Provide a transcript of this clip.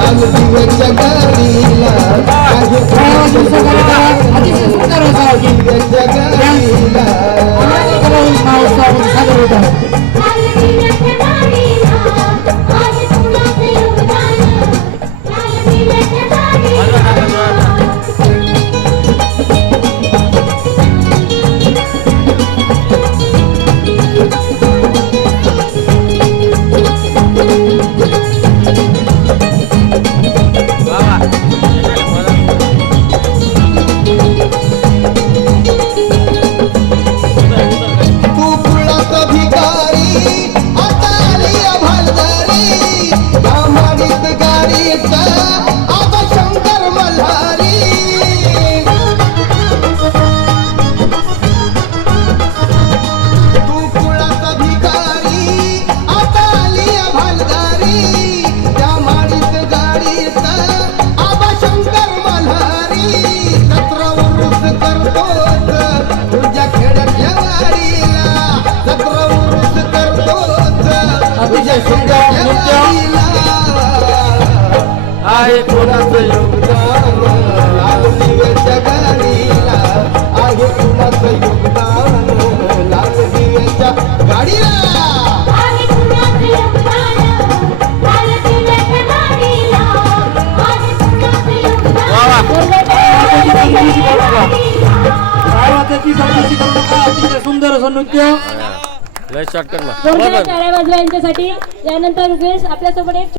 लाल दिव्याच्या गाडीला आहे दिव्याच्या गाडीला आहे कोणाचं योगदान लाल दिव्याच्या गाडीला आहे कोणाचं योगदान लाल दिव्याच्या गाडीला आहे कोणाचं योगदान लाल दिव्याच्या गाडीला आहे कोणाचं योगदान सुंदर असं नृत्य लय शॉर्टकट यांच्यासाठी यानंतर आपल्यासोबत एक